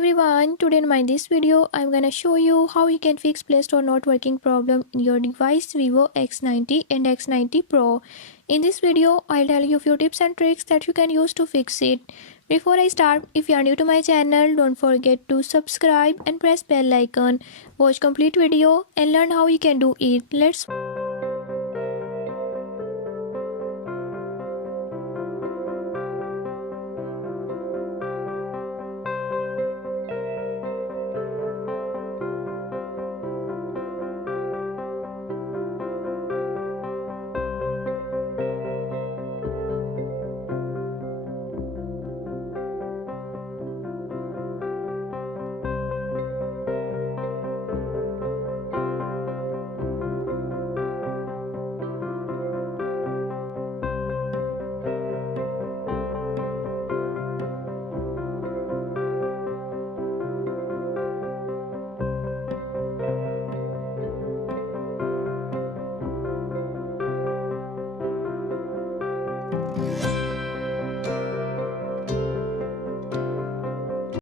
everyone, today in my this video I'm gonna show you how you can fix Play Store not working problem in your device Vivo X90 and X90 Pro. In this video I'll tell you few tips and tricks that you can use to fix it. Before I start, if you are new to my channel, don't forget to subscribe and press bell icon. Watch complete video and learn how you can do it. Let's